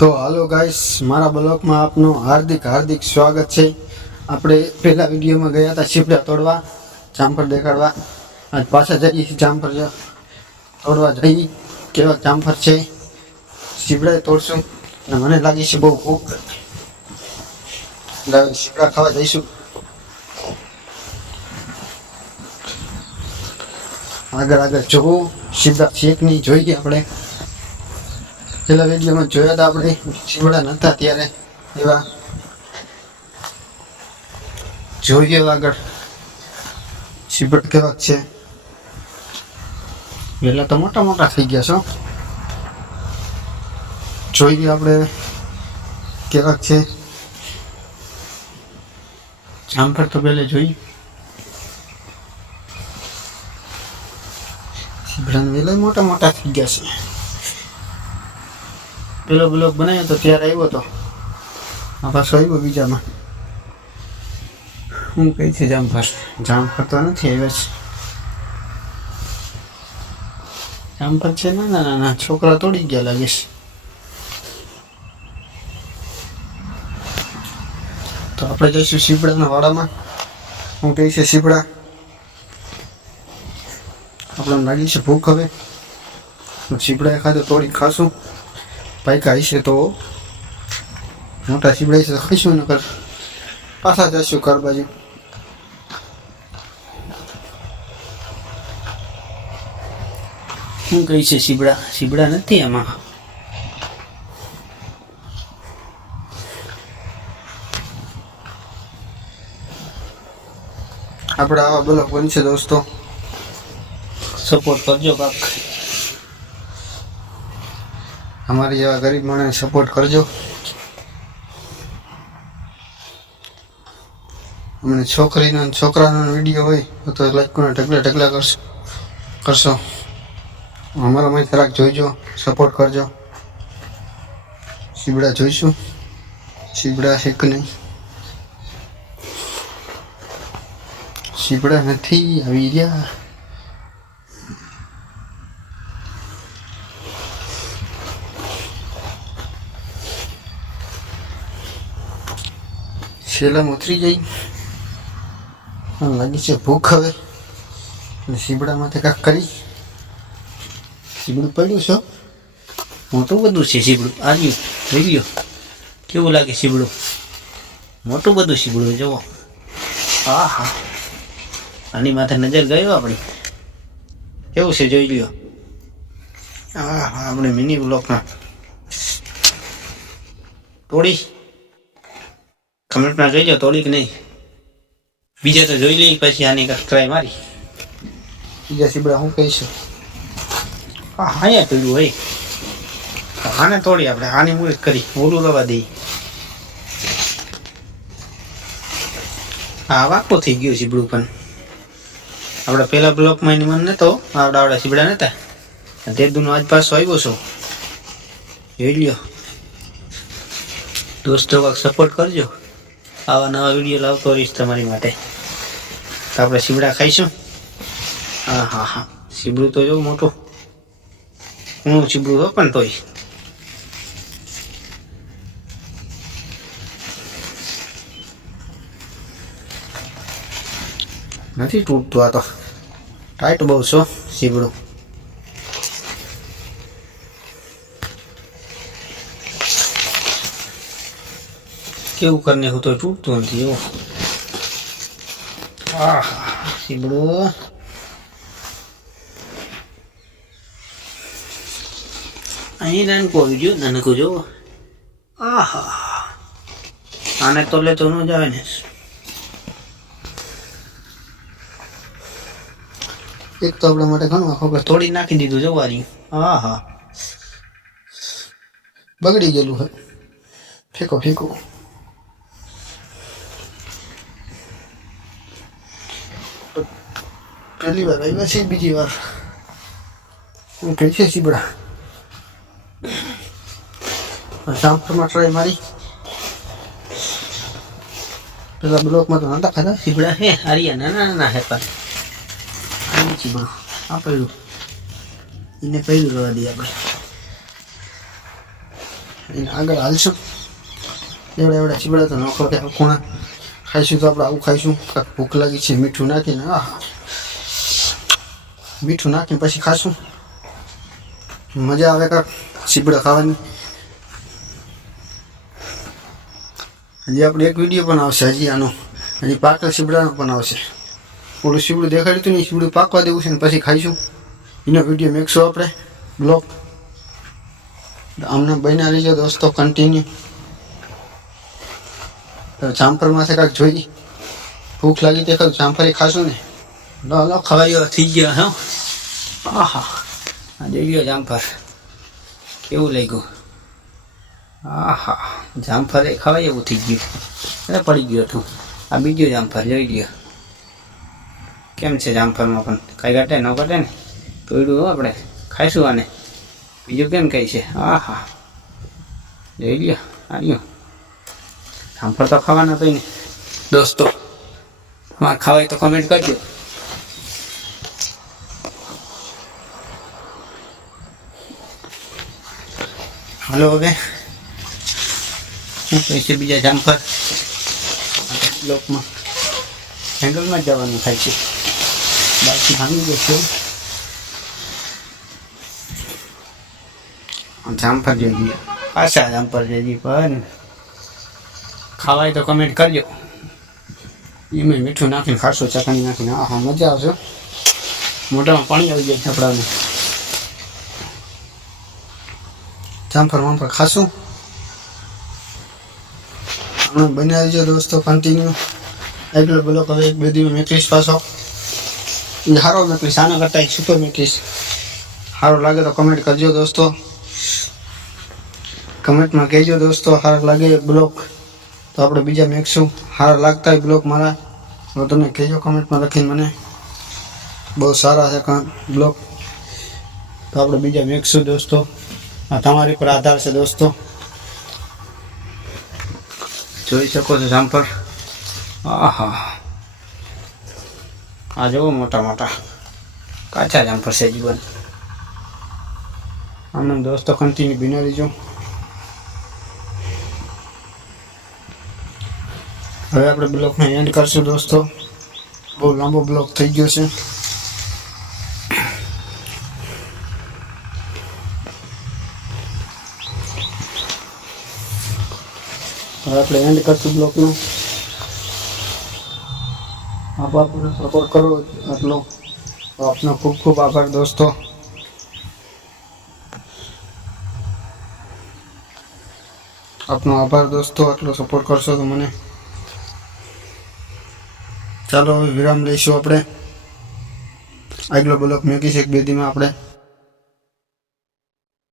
તો હાલો ગાઈસ, મારા બ્લોગમાં આપનું હાર્દિક હાર્દિક સ્વાગત છે। આપણે પહેલા વિડીયોમાં ગયા હતા સીપડા તોડવા, જામફળ દેખાડવા। આજ પાછા જઈએ જામફળ તોડવા જઈ। કેવા જામફળ છે સીપડા તોડશું અને મને લાગી છે બહુ ભૂખ, એટલે સીપડા ખાવા જઈશું। આગળ આગળ જોવું સીપડા છે કે નહીં જોઈએ। આપણે પેલા વિડીયોમાં જોયા હતા આપણે સીવડા નહોતા ત્યારે, એવા જોઈએ આગળ સીબડ કેવા છે। પેલા તો મોટા મોટા થઈ ગયા છો, જોઈએ આપણે કેવા છે જામફળ। તો પહેલે જોઈ સીબડા વેલા મોટા મોટા થઈ ગયા છે। પેલો બ્લોગ બનાવ્યો તો ત્યારે આવ્યો હતો, આ પાછો આવ્યો બીજામાં। હું કઈ છે જામફળ? જામફળ તો નથી આવ્યા છે, જામફળ છે નાના નાના, છોકરા તોડી ગયા લાગે છે। તો આપણે જઈશું સીપડાના વાડામાં। હું કઈ છે સીપડા, આપણને લાગી છે ભૂખ, હવે સીપડા એખાદો તોડી ખાશું। પાયકા હશે તો મોટા સીબડા હશે તો ખાઈશું, નકર પાછા જઈશું ઘર બાજુ। શું કહી છે સીબડા? સીબડા નથી આમાં। આપણે આવા બ્લોગ બનશે દોસ્તો, સપોર્ટ કરજો કાક, हमारे જેવા ગરીબ માણસને સપોર્ટ કરજો। અમને છોકરીનો છોકરાનો વિડીયો હોય તો લાઈકના ઢગલા ઢગલા કરશો। અમારામાં જરાક જોઈજો, સપોર્ટ કરજો। સીબડા જોઈશું, સીબડા છે કે નહીં? સીબડા નથી આવી રહ્યા। શેલામાં ઉતરી જઈ, લાગી છે ભૂખ હવે, સીબડામાંથી કાંક કરી। સીબડું પડ્યું છે, મોટું બધું છે સીબડું। આવ્યું જોઈ લ્યો કેવું લાગે સીબડું, મોટું બધું સીબડું જુઓ। હા હા, આની માથે નજર ગયો આપણી, કેવું છે જોઈ લ્યો। હા હા, આપણે મિની બ્લોકમાં તોડી કમેન્ટમાં જોઈ લો તોડી કે નહીં, બીજા તો જોઈ લઈ પછી આની ટ્રાય મારી। બીજા સીબડા હું કહીશું? હા અહીંયા પીડ્યું હોય, આને તોડી આપણે, આની મુહૂર્ત કરી ઓલું રવા દઈ। હા વાકો થઈ ગયું સીબડું, પણ આપણે પેલા બ્લોકમાં એની મન નતો, આવડા સીબડા નતા, તે દુનો આજ પાછો આવ્યો છો, જોઈ લ્યો દોસ્તો, કાંક સપોર્ટ કરજો। આવા નવા વિડીયો લાવતો રહીશ તમારી માટે। તો આપણે સીબડા ખાઈશું। હા હા હા, સીબડું તો જો મોટું ઘણું સીબડું હોય, પણ તોય નથી તૂટતું, આ તો ટાઈટ બહુ છો સીબડું। કેવું કરીને હું તો તૂટતું નથી એવું। હા સીબડું અહીં નાનકો વિડીયો, નાનકો જોવો। આહા, આને તો લે તો ન જ આવે ને। એક તો આપણા માટે ઘણું આખો તોડી નાખી દીધું જોવાની। હા હા, બગડી ગયેલું હે, ફેંકો ફેંકો। પહેલી વાર આવ્યા છે, બીજી વાર હું કહી છે સીબડા। જામફળમાં ટ્રાય મારી, પેલા બ્લોકમાં તો નતા ખાધા સીબડા હે, હારિયા નાના નાના હે, પણ આની સીબડું આ પડ્યું, એને પડ્યું રવા દઈએ આપણે। એને આગળ હાલશું. એવડા ચીબડા તો ન ખોટે ખૂણા ખાઈશું તો આપણે આવું ખાઈશું. કાંઈક ભૂખ લાગી છે, મીઠું નાખીને મીઠું નાખીને પછી ખાશું. મજા આવે કાંક ચીબડા ખાવાની. હજી આપણે એક વિડીયો પણ આવશે હજી આનો, હજી પાકલ ચીબડાનો પણ આવશે. ઓલું ચીબડું દેખાડ્યું હતું ને, એ ચીબડું પાકવા દેવું છે ને પછી ખાઈશું. એનો વિડીયો મેકશું આપણે બ્લોગ. આમને બન્યા રહીજો દોસ્તો કન્ટિન્યુ. જામફળમાંથી કાંઈક જોઈ, ભૂખ લાગી તે ખાધું જામફળી ખાશું ને. લો ખવાયો થઈ ગયો. હા આહા, આ જોઈ લ્યો જામફળ કેવું લાગ્યું. આહા, જામફળ એ ખવાય એવું થઈ ગયું. એટલે પડી ગયું હતું. આ બીજું જામફળ જોઈ લ્યો કેમ છે. જામફળમાં પણ કાંઈ ઘટે ન ઘટે ને, તોડ્યું આપણે ખાઈશું આને. બીજું કેમ કહે છે. આહા, જોઈ લ્યો આવ્યું. જામફળ તો ખાવાના તો ને દોસ્તો. તમારે ખાવાય તો કમેન્ટ કરજો. હાલો હવે શું કહે છે બીજા જામફળ બ્લોકમાં જંગલમાં જવાનું થાય છે. બાકી ભાંગી જશે. જામફળ જઈએ પાછા જામફળ જઈએ પણ ખાવાય તો કમેન્ટ કરજો. એમાં મીઠું નાખીને ખાશો, ચટણી નાખીને. હા મજા આવશે. મોઢામાં પાણી આવી જાય આપણાને. જામફળ ખાશું. હમણાં બન્યા રહીજો દોસ્તો કન્ટિન્યુ. આગળ બ્લોક હવે એક બે દિવસ મેકલીશ પાછો. એ સારો મેકલીશ, આના કરતાં એક સુપર મેકલીશ. સારો લાગે તો કમેન્ટ કરજો દોસ્તો. કમેન્ટમાં કહેજો દોસ્તો સારો લાગે બ્લોગ તો આપણે બીજા મેકશું. સારા લાગતા હોય બ્લોગ મારા તો તમે કહેજો કમેન્ટમાં લખીને મને. બહુ સારા છે બ્લોગ તો આપણે બીજા મેકશું દોસ્તો. આ તમારી પર આધાર છે દોસ્તો. જોઈ શકો છો જામફળ. આહા, આ જુઓ મોટા મોટા કાચા જામફળ છે જીવન. આનંદ દોસ્તો કન્ટિન્યુ બિના રહીજો. હવે આપણે બ્લોગને એન્ડ કરશું દોસ્તો. બહુ લાંબો બ્લોગ થઈ ગયો છે. હવે આપણે એન્ડ કરશું બ્લોગનો. આપ આપણને સપોર્ટ કરો આટલો આપનો ખૂબ ખૂબ આભાર દોસ્તો. આપનો આભાર દોસ્તો, આટલો સપોર્ટ કરશો તો મને. ચાલો હવે વિરામ લઈશું આપણે. આગલો બ્લોક મેકીશ એક બે દીમાં આપણે.